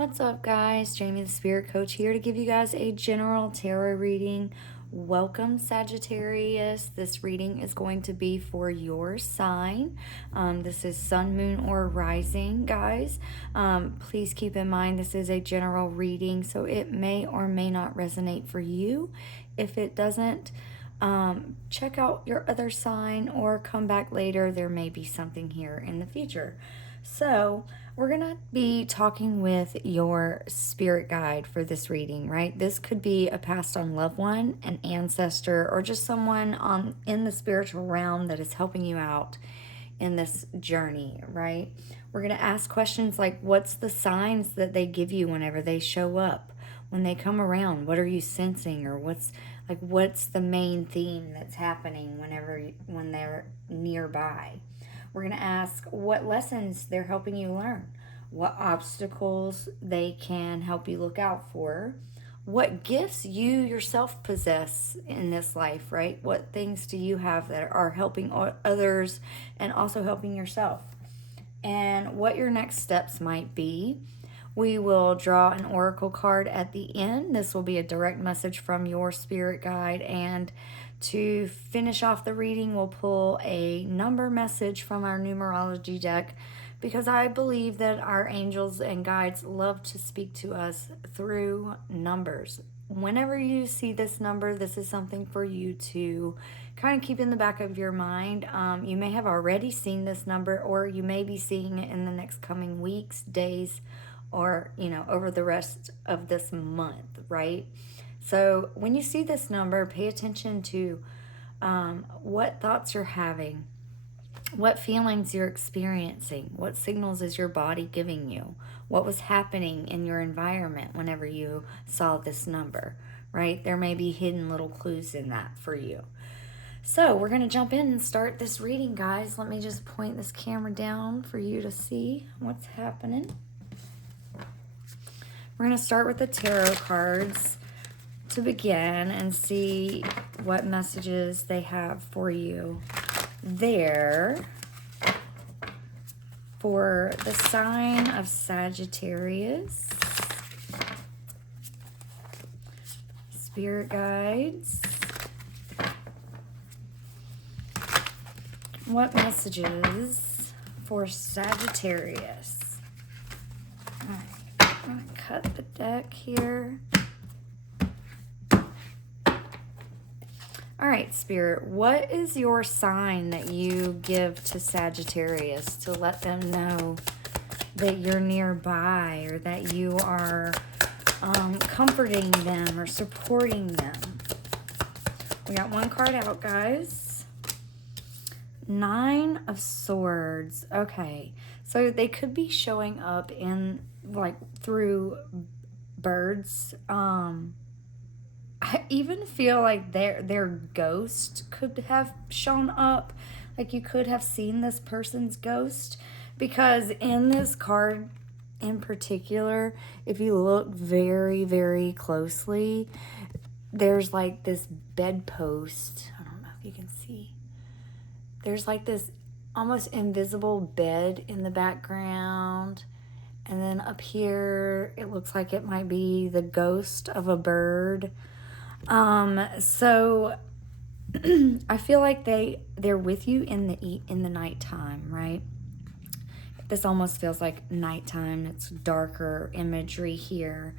What's up, guys? Jamie, the Spirit Coach, here to give you guys a general tarot reading. Welcome, Sagittarius. This reading is going to be for your sign. This is Sun, Moon, or Rising, guys. Please keep in mind this is a general reading, so it may or may not resonate for you. If it doesn't, check out your other sign or come back later. There may be something here in the future. So we're going to be talking with your spirit guide for this reading, right? This could be a passed on loved one, an ancestor, or just someone in the spiritual realm that is helping you out in this journey, right? We're going to ask questions like, what's the signs that they give you whenever they show up? When they come around, what are you sensing? Or what's the main theme that's happening when they're nearby? We're going to ask what lessons they're helping you learn, what obstacles they can help you look out for, what gifts you yourself possess in this life, right? What things do you have that are helping others and also helping yourself? And what your next steps might be. We will draw an oracle card at the end. This will be a direct message from your spirit guide, and to finish off the reading, we'll pull a number message from our numerology deck, because I believe that our angels and guides love to speak to us through numbers. Whenever you see this number, this is something for you to kind of keep in the back of your mind. You may have already seen this number, or you may be seeing it in the next coming weeks, days, or, over the rest of this month, right? So when you see this number, pay attention to what thoughts you're having, what feelings you're experiencing, what signals is your body giving you, what was happening in your environment whenever you saw this number, right? There may be hidden little clues in that for you. So we're going to jump in and start this reading, guys. Let me just point this camera down for you to see what's happening. We're going to start with the tarot cards to begin and see what messages they have for you there for the sign of Sagittarius. Spirit guides. What messages for Sagittarius? All right. I'm going to cut the deck here. All right, Spirit, what is your sign that you give to Sagittarius to let them know that you're nearby, or that you are comforting them or supporting them? We got one card out, guys. 9 of Swords. Okay, so they could be showing up in through birds. I even feel like their ghost could have shown up. Like you could have seen this person's ghost, because in this card in particular, if you look very, very closely, there's like this bedpost. I don't know if you can see. There's like this almost invisible bed in the background. And then up here, it looks like it might be the ghost of a bird. So I feel like they're with you in the nighttime, right? This almost feels like nighttime. It's darker imagery here,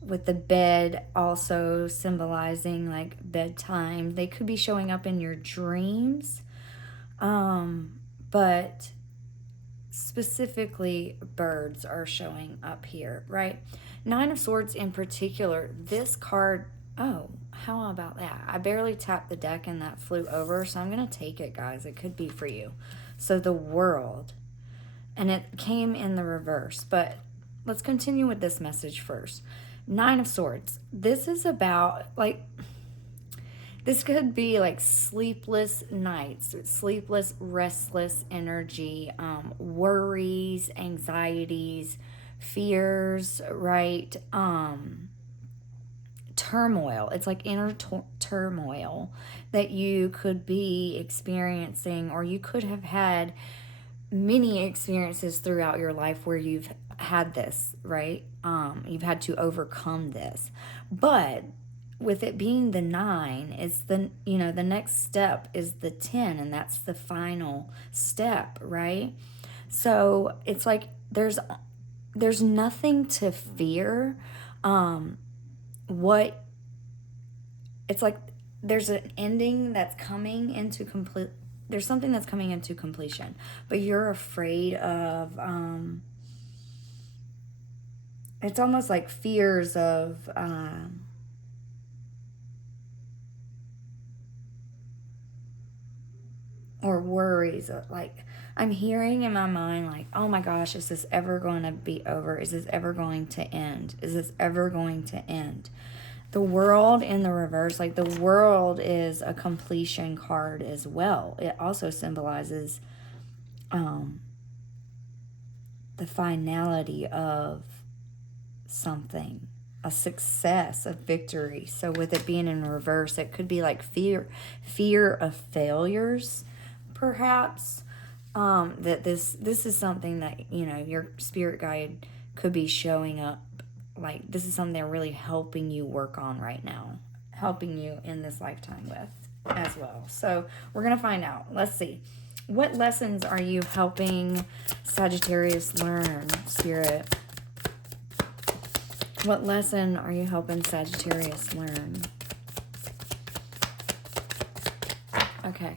with the bed also symbolizing like bedtime. They could be showing up in your dreams, but specifically birds are showing up here, right? 9 of Swords in particular, this card, oh, how about that? I barely tapped the deck and that flew over, so I'm going to take it, guys. It could be for you. So the World, and it came in the reverse, but let's continue with this message first. 9 of Swords. This is about, this could be like sleepless nights, sleepless, restless energy, worries, anxieties, fears, right? Turmoil. It's like inner turmoil that you could be experiencing, or you could have had many experiences throughout your life where you've had this, right? You've had to overcome this. But with it being the 9, it's the, the next step is the 10, and that's the final step, right? So it's like there's nothing to fear. What it's like there's an ending that's coming into complete there's something that's coming into completion, but you're afraid of it's almost like fears of or worries. Like, I'm hearing in my mind, like, oh my gosh, is this ever going to be over? Is this ever going to end? Is this ever going to end? The world in the reverse, like the world is a completion card as well. It also symbolizes the finality of something, a success, a victory. So with it being in reverse, it could be like fear of failures, perhaps. That this is something that, your spirit guide could be showing up. Like, this is something they're really helping you work on right now, helping you in this lifetime with as well. So we're going to find out. Let's see. What lessons are you helping Sagittarius learn, Spirit? What lesson are you helping Sagittarius learn? Okay.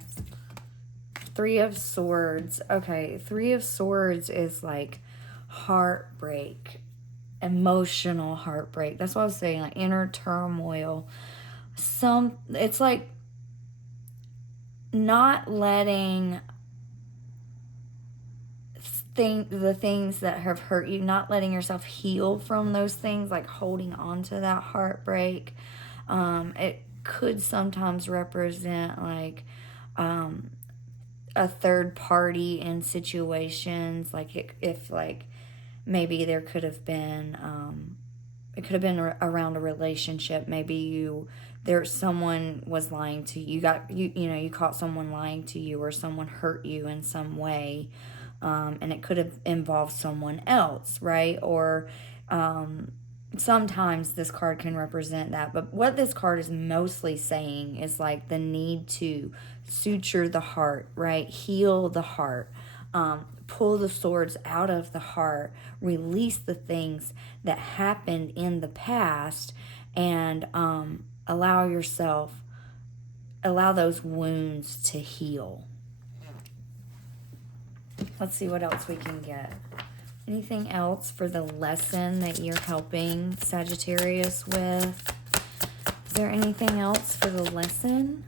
3 of Swords. Okay, 3 of Swords is like heartbreak, emotional heartbreak. That's what I was saying, like inner turmoil. It's like not letting the things that have hurt you, not letting yourself heal from those things, like holding on to that heartbreak. It could sometimes represent like a third party in situations, like if like maybe there could have been it could have been around a relationship. Maybe someone was lying to you. You caught someone lying to you, or someone hurt you in some way, and it could have involved someone else, right? Or sometimes this card can represent that, but what this card is mostly saying is like the need to suture the heart, right? Heal the heart. Pull the swords out of the heart, release the things that happened in the past, and allow those wounds to heal. Let's see what else we can get. Anything else for the lesson that you're helping Sagittarius with? Is there anything else for the lesson?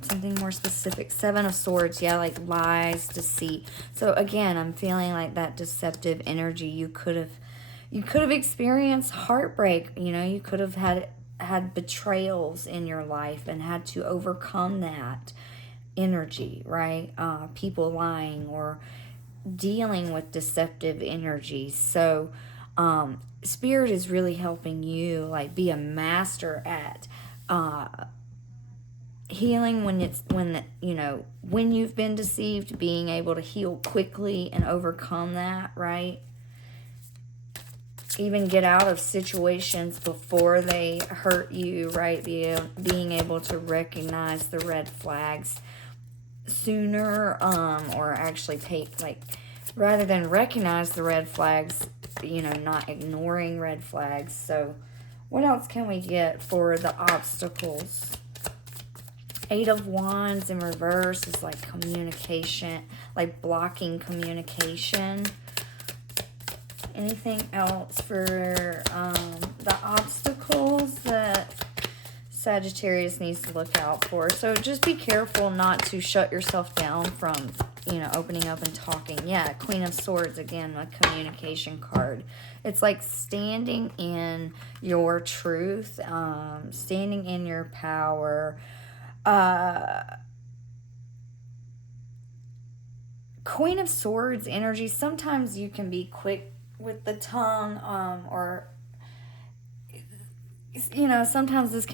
Something more specific. 7 of Swords. Yeah, like lies, deceit. So again, I'm feeling like that deceptive energy. You could have experienced heartbreak. You could have had betrayals in your life and had to overcome that energy, right? People lying or dealing with deceptive energies. So Spirit is really helping you like be a master at healing when you've been deceived, being able to heal quickly and overcome that, right? Even get out of situations before they hurt you, right? Being able to recognize the red flags sooner, or actually rather than recognize the red flags, not ignoring red flags. So what else can we get for the obstacles? 8 of Wands in reverse is like communication, like blocking communication. Anything else for the obstacles that Sagittarius needs to look out for? So just be careful not to shut yourself down from, opening up and talking. Yeah, Queen of Swords, again, a communication card. It's like standing in your truth, standing in your power. Queen of Swords energy, sometimes you can be quick with the tongue, or sometimes this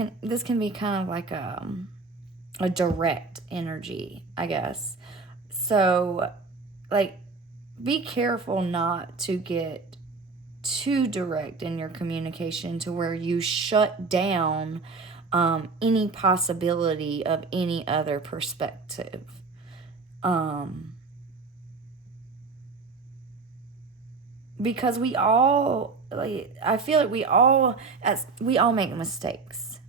can be kind of like a direct energy, I guess. So like be careful not to get too direct in your communication to where you shut down any possibility of any other perspective. Because we all, like, I feel like we all make mistakes,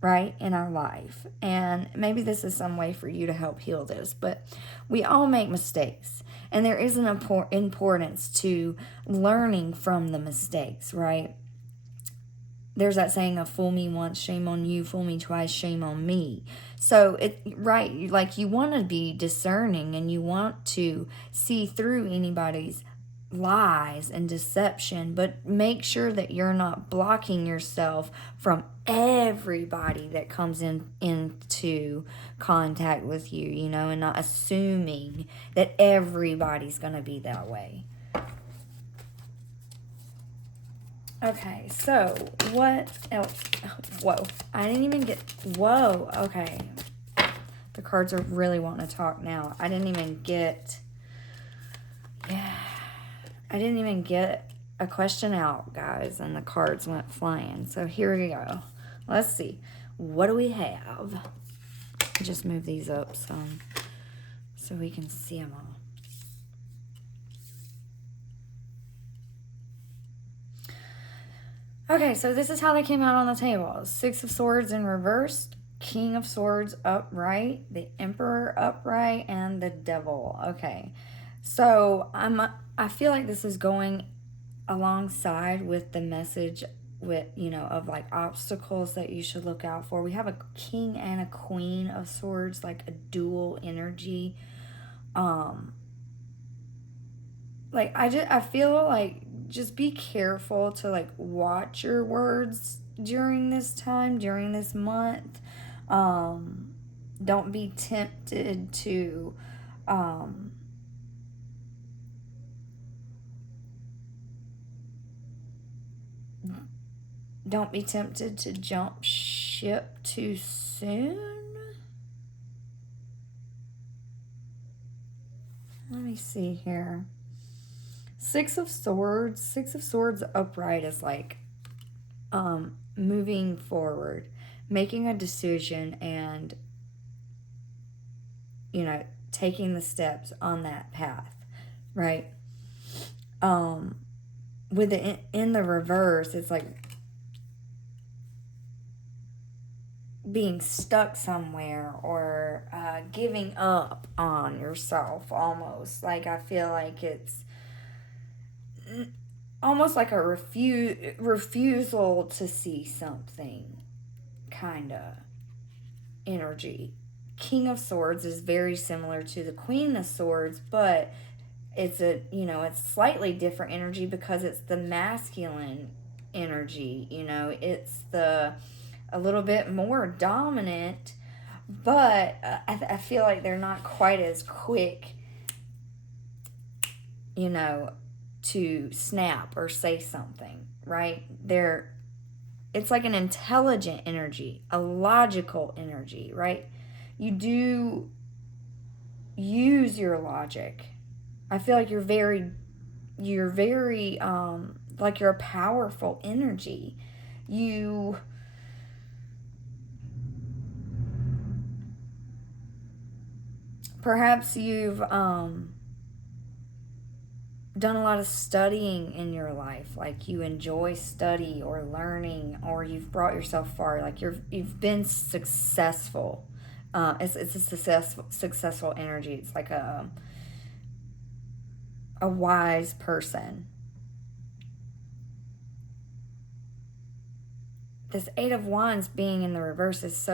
right, in our life. And maybe this is some way for you to help heal this, but we all make mistakes. And there is an importance to learning from the mistakes, right? There's that saying of fool me once, shame on you, fool me twice, shame on me. So right, like, you want to be discerning and you want to see through anybody's lies and deception, but make sure that you're not blocking yourself from everybody that comes into contact with you, and not assuming that everybody's going to be that way. Okay, so what else? Whoa, I didn't even get, whoa, okay. The cards are really wanting to talk now. I didn't even get a question out, guys, and the cards went flying. So here we go. Let's see. What do we have? Just move these up so we can see them all. Okay, so this is how they came out on the table. Six of Swords in reverse, King of Swords upright, the Emperor upright, and the Devil. Okay, so I feel like this is going alongside with the message with, of like obstacles that you should look out for. We have a King and a Queen of Swords, like a dual energy. Like, I feel like just be careful to, like, watch your words during this time, during this month. Don't be tempted to don't be tempted to jump ship too soon. Let me see here. Six of Swords upright is like moving forward, making a decision, and taking the steps on that path, right? With it in the reverse, it's like being stuck somewhere or giving up on yourself, almost. Like, I feel like it's almost like a refusal to see something kind of energy. King of Swords is very similar to the Queen of Swords, but it's it's slightly different energy because it's the masculine energy. It's a little bit more dominant, but I feel like they're not quite as quick, to snap or say something, right? It's like an intelligent energy, a logical energy, right? You do use your logic. I feel like you're very like, you're a powerful energy. Perhaps you've done a lot of studying in your life, like you enjoy study or learning, or you've brought yourself far, like you've been successful. It's a successful energy. It's like a wise person. This Eight of Wands being in the reverse it's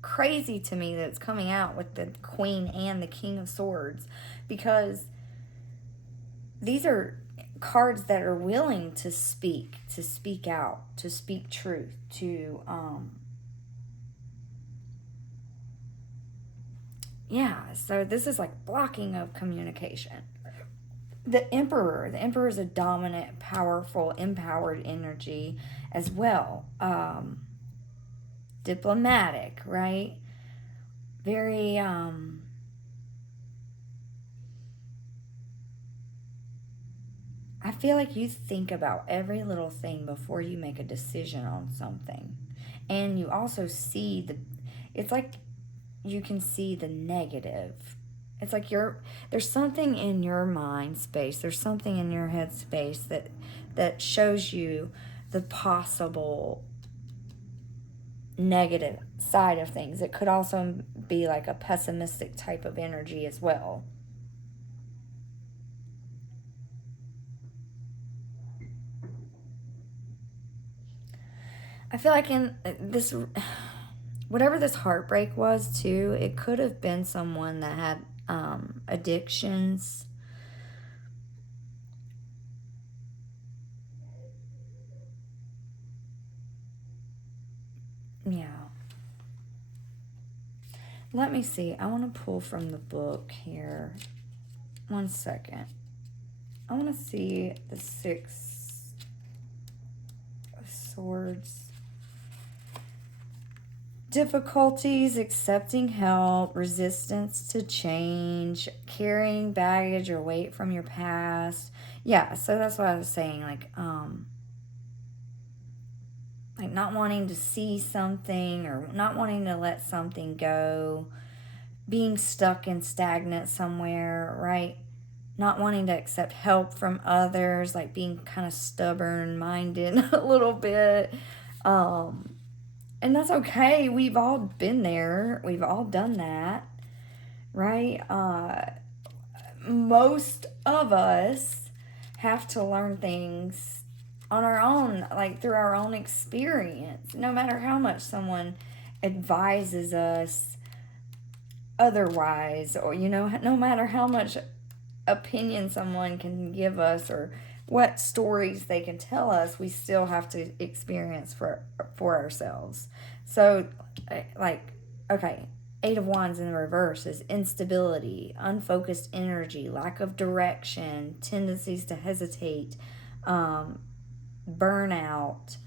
crazy to me that it's coming out with the Queen and the King of Swords, because these are cards that are willing to speak out, to speak truth, to so this is like blocking of communication. The Emperor is a dominant, powerful, empowered energy as well. Diplomatic, right? Very I feel like you think about every little thing before you make a decision on something. And you also see it's like you can see the negative. It's like there's something in your mind space, there's something in your head space that shows you the possible negative side of things. It could also be like a pessimistic type of energy as well. I feel like in this, whatever this heartbreak was too, it could have been someone that had addictions. Yeah. Let me see. I want to pull from the book here. One second. I want to see the Six of Swords. Difficulties, accepting help, resistance to change, carrying baggage or weight from your past. Yeah, so that's what I was saying. Like not wanting to see something or not wanting to let something go, being stuck and stagnant somewhere, right? Not wanting to accept help from others, like being kind of stubborn minded a little bit. And that's okay. We've all been there. We've all done that, right? Most of us have to learn things on our own, like through our own experience. No matter how much someone advises us otherwise, or, no matter how much opinion someone can give us or what stories they can tell us, we still have to experience for ourselves. So, like, okay, Eight of Wands in the reverse is instability, unfocused energy, lack of direction, tendencies to hesitate, burnout.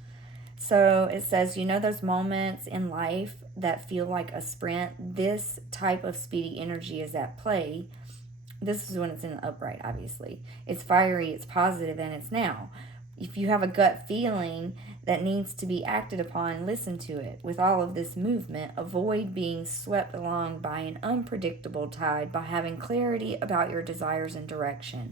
So it says, those moments in life that feel like a sprint, this type of speedy energy is at play. This is when it's in the upright, obviously. It's fiery, it's positive, and it's now. If you have a gut feeling that needs to be acted upon, listen to it. With all of this movement, avoid being swept along by an unpredictable tide by having clarity about your desires and direction.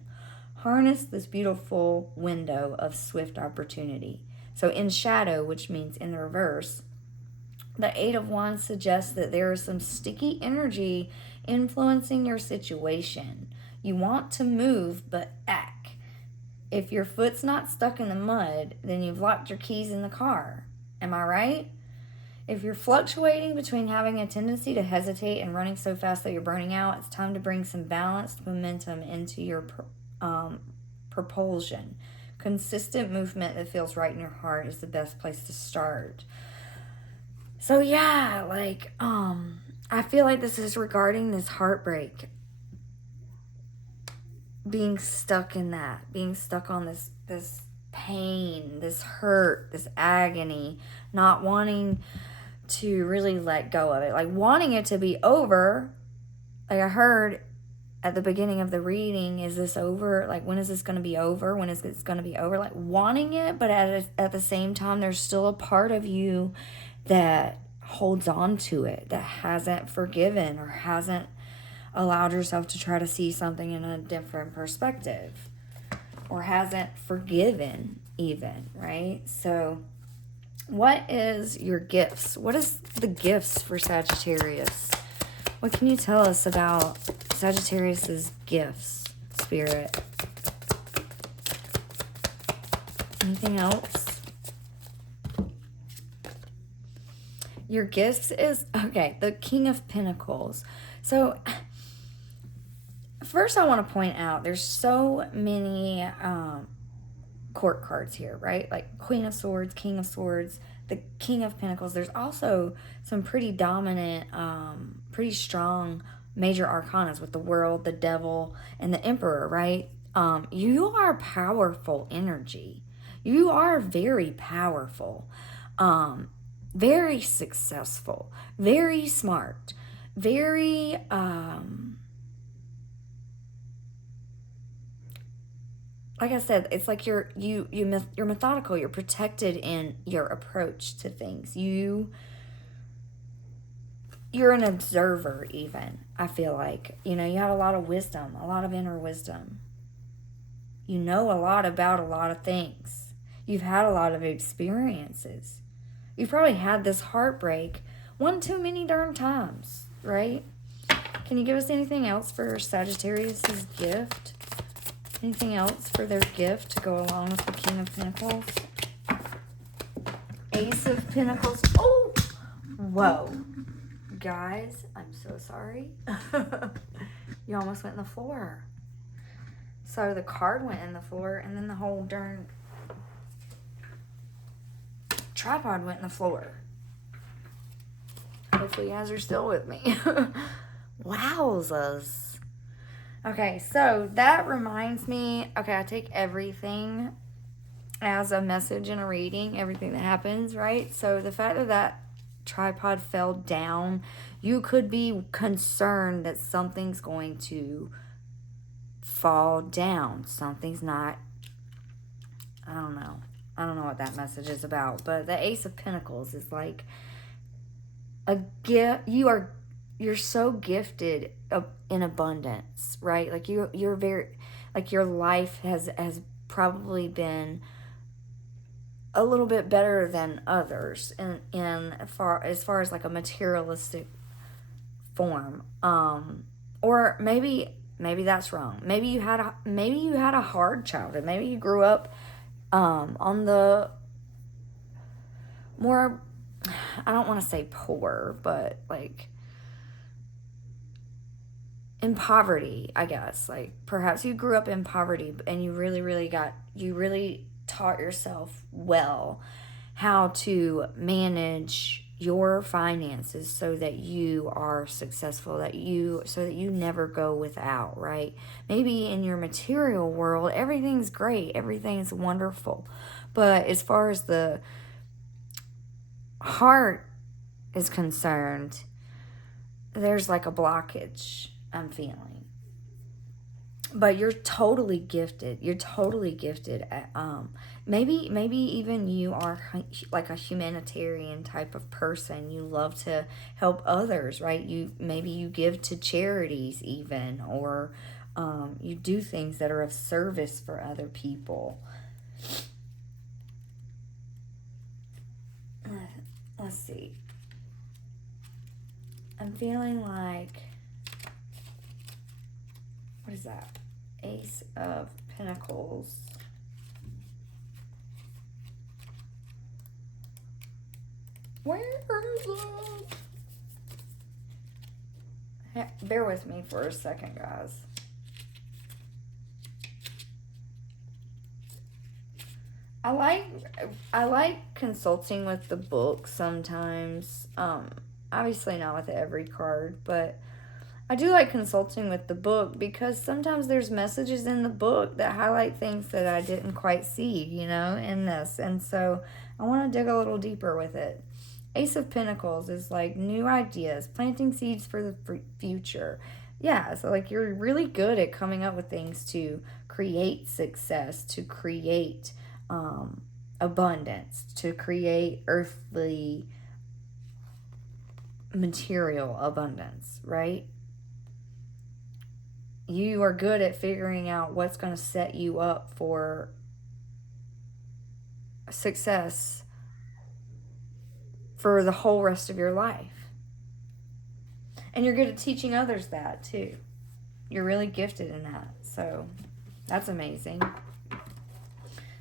Harness this beautiful window of swift opportunity. So in shadow, which means in the reverse, the Eight of Wands suggests that there is some sticky energy influencing your situation. You want to move, but act. If your foot's not stuck in the mud, then you've locked your keys in the car. Am I right? If you're fluctuating between having a tendency to hesitate and running so fast that you're burning out, it's time to bring some balanced momentum into your propulsion. Consistent movement that feels right in your heart is the best place to start. So yeah, I feel like this is regarding this heartbreak. Being stuck in that, being stuck on this pain, this hurt, this agony, not wanting to really let go of it, like wanting it to be over. Like I heard at the beginning of the reading, is this over? Like, when is this going to be over? When is this going to be over? Like wanting it, but at the same time, there's still a part of you that holds on to it, that hasn't forgiven or hasn't allowed yourself to try to see something in a different perspective, or hasn't forgiven even, right? So what is your gifts? What is the gifts for Sagittarius? What can you tell us about Sagittarius's gifts, Spirit? Anything else? Your gifts is, okay, the King of Pentacles. So first I want to point out there's so many court cards here, right? Like Queen of Swords, King of Swords, the King of Pentacles. There's also some pretty dominant, pretty strong major arcanas with the World, the Devil, and the Emperor, right? You are powerful energy. You are very powerful, very successful, very smart, very like I said, it's like you're methodical. You're protected in your approach to things. You're an observer, even. I feel like, you know, you have a lot of wisdom, a lot of inner wisdom. You know a lot about a lot of things. You've had a lot of experiences. You've probably had this heartbreak one too many darn times, right? Can you give us anything else for Sagittarius' gift? Anything else for their gift to go along with the King of Pentacles? Ace of Pentacles. Oh! Whoa. Guys, I'm so sorry. You almost went in the floor. So the card went in the floor, and then the whole darn tripod went in the floor. Hopefully you guys are still with me. Wowzers. Okay, so that reminds me, okay, I take everything as a message in a reading, everything that happens, right? So the fact that that tripod fell down, you could be concerned that something's going to fall down. Something's not, I don't know. I don't know what that message is about, but the Ace of Pentacles is like a gift. You're so gifted in abundance, right? Like you're very, like your life has probably been a little bit better than others as far as like a materialistic form. Or maybe that's wrong. Maybe you had a hard childhood. Maybe you grew up on the more, I don't want to say poor, but like in poverty, I guess. Like perhaps you grew up in poverty and you really taught yourself well how to manage your finances so that you are successful, so that you never go without, right? Maybe in your material world, everything's great, everything's wonderful. But as far as the heart is concerned, there's like a blockage I'm feeling. But you're totally gifted. You're totally gifted at, maybe even you are like a humanitarian type of person. You love to help others, right? Maybe you give to charities even, or you do things that are of service for other people. Let's see. I'm feeling like, what is that? Ace of Pentacles. Where is it? Bear with me for a second, guys. I like consulting with the book sometimes. Obviously not with every card, but I do like consulting with the book because sometimes there's messages in the book that highlight things that I didn't quite see, you know, in this. And so I want to dig a little deeper with it. Ace of Pentacles is like new ideas, planting seeds for the future. Yeah, so like you're really good at coming up with things to create success, to create abundance, to create earthly material abundance, right? You are good at figuring out what's going to set you up for success for the whole rest of your life. And you're good at teaching others that too. You're really gifted in that. So that's amazing.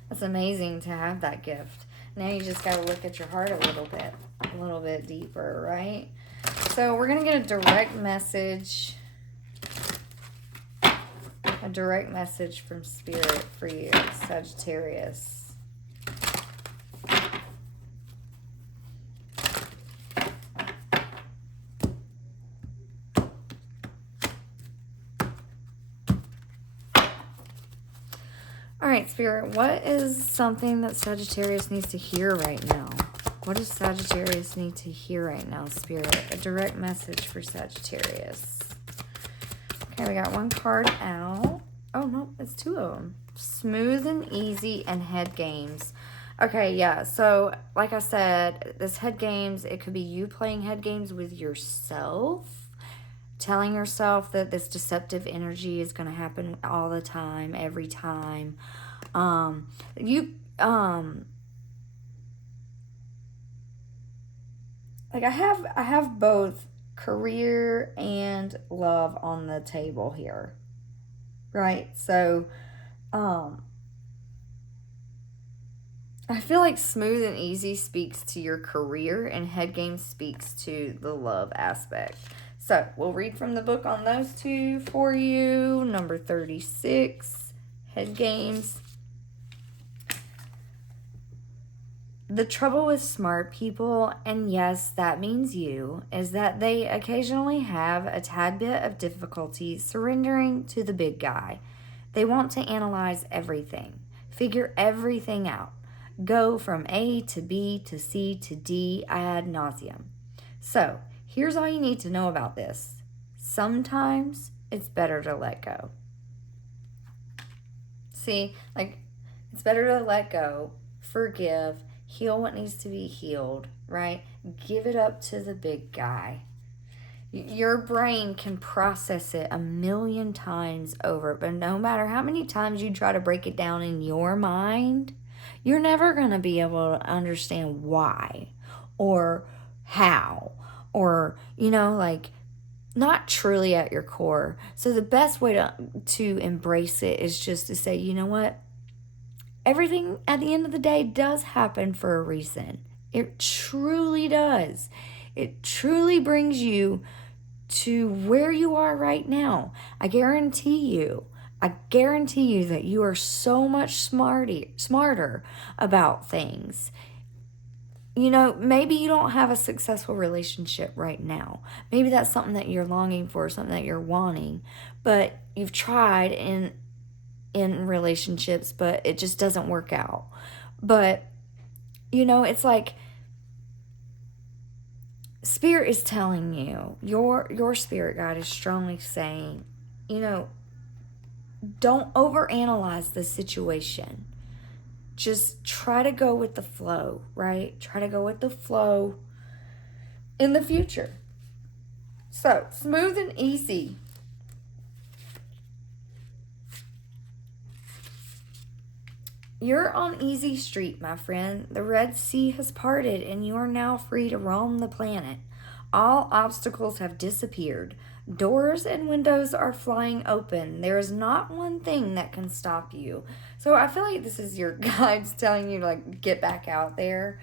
That's amazing to have that gift. Now you just got to look at your heart a little bit deeper, right? So we're going to get a direct message from Spirit for you, Sagittarius. All right, Spirit, what is something that Sagittarius needs to hear right now? What does Sagittarius need to hear right now, Spirit? A direct message for Sagittarius. Okay, we got one card out. Oh, no, it's two of them. Smooth and easy and head games. Okay, yeah. So, like I said, this head games, it could be you playing head games with yourself, telling yourself that this deceptive energy is going to happen all the time, every time. You like I have both career and love on the table here. Right? So, um I feel like smooth and easy speaks to your career and head game speaks to the love aspect. So we'll read from the book on those two for you. Number 36, head games. The trouble with smart people, and yes, that means you, is that they occasionally have a tad bit of difficulty surrendering to the big guy. They want to analyze everything, figure everything out, go from A to B to C to D ad nauseum. So, here's all you need to know about this. Sometimes it's better to let go. See, like, it's better to let go, forgive, heal what needs to be healed, right? Give it up to the big guy. Your brain can process it 1,000,000 times over, but no matter how many times you try to break it down in your mind, you're never going to be able to understand why or how or, like, not truly at your core. So the best way to embrace it is just to say, you know what? Everything at the end of the day does happen for a reason. It truly does. It truly brings you to where you are right now. I guarantee you that you are so much smarter about things. Maybe you don't have a successful relationship right now. Maybe that's something that you're longing for, something that you're wanting, but you've tried in relationships, but it just doesn't work out. But, it's like Spirit is telling you, your spirit guide is strongly saying, don't overanalyze the situation. Just try to go with the flow, right? Try to go with the flow in the future. So, smooth and easy. You're on easy street, my friend. The Red Sea has parted and you are now free to roam the planet. All obstacles have disappeared. Doors and windows are flying open. There is not one thing that can stop you. So I feel like this is your guides telling you to, like, get back out there.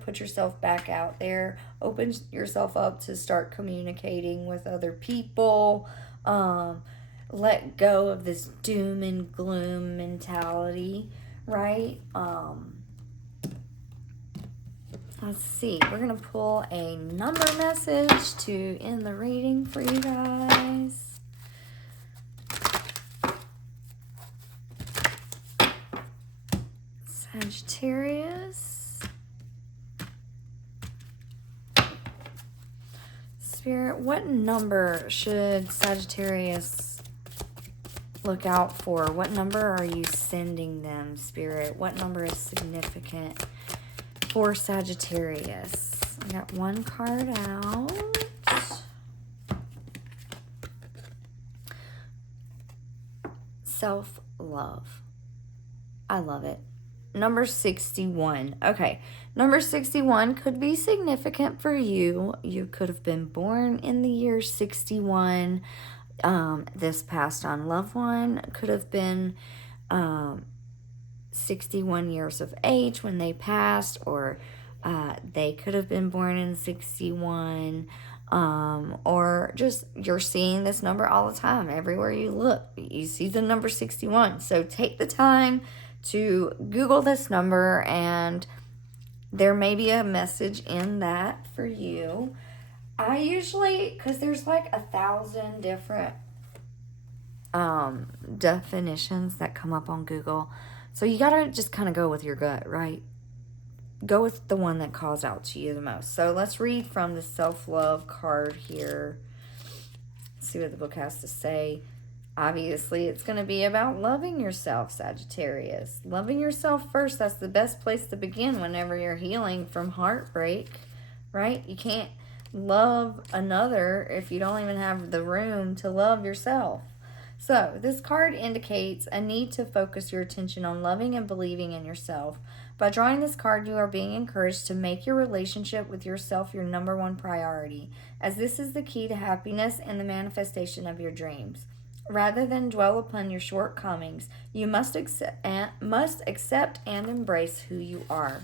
Put yourself back out there. Open yourself up to start communicating with other people. Let go of this doom and gloom mentality. Right? Let's see. We're going to pull a number message to end the reading for you guys. Sagittarius. Spirit, what number should Sagittarius look out for? What number are you sending them, Spirit? What number is significant for Sagittarius? I got one card out. Self-love. I love it. Number 61. Okay. Number 61 could be significant for you. You could have been born in the year 61. This passed on loved one could have been 61 years of age when they passed, or they could have been born in 61, or just you're seeing this number all the time. Everywhere you look, you see the number 61. So take the time to Google this number, and there may be a message in that for you. I usually, because there's like 1,000 different definitions that come up on Google. So you gotta just kind of go with your gut, right? Go with the one that calls out to you the most. So let's read from the self-love card here. See what the book has to say. Obviously, it's going to be about loving yourself, Sagittarius. Loving yourself first. That's the best place to begin whenever you're healing from heartbreak, right? You can't love another if you don't even have the room to love yourself. So, this card indicates a need to focus your attention on loving and believing in yourself. By drawing this card, you are being encouraged to make your relationship with yourself your number one priority, as this is the key to happiness and the manifestation of your dreams. Rather than dwell upon your shortcomings, you must accept and embrace who you are.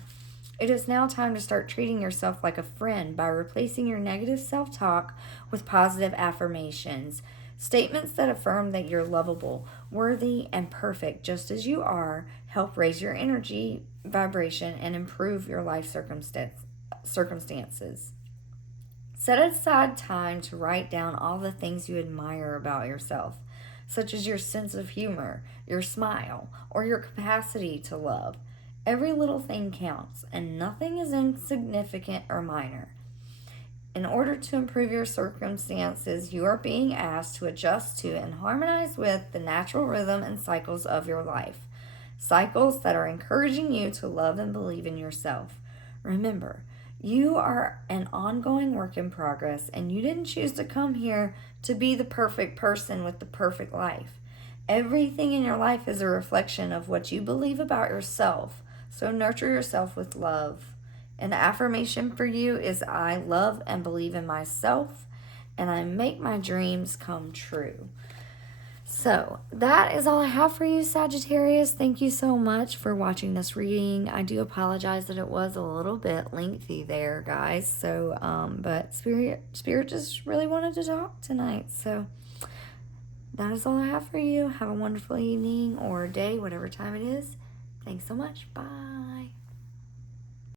It is now time to start treating yourself like a friend by replacing your negative self talk with positive affirmations. Statements that affirm that you're lovable, worthy, and perfect just as you are help raise your energy vibration and improve your life circumstances. Set aside time to write down all the things you admire about yourself, such as your sense of humor, your smile, or your capacity to love. Every little thing counts, and nothing is insignificant or minor. In order to improve your circumstances, you are being asked to adjust to and harmonize with the natural rhythm and cycles of your life. Cycles that are encouraging you to love and believe in yourself. Remember, you are an ongoing work in progress, and you didn't choose to come here to be the perfect person with the perfect life. Everything in your life is a reflection of what you believe about yourself, so nurture yourself with love. An affirmation for you is I love and believe in myself, and I make my dreams come true. So that is all I have for you, Sagittarius. Thank you so much for watching this reading. I do apologize that it was a little bit lengthy there, guys. So, but Spirit just really wanted to talk tonight. So that is all I have for you. Have a wonderful evening or day, whatever time it is. Thanks so much. Bye.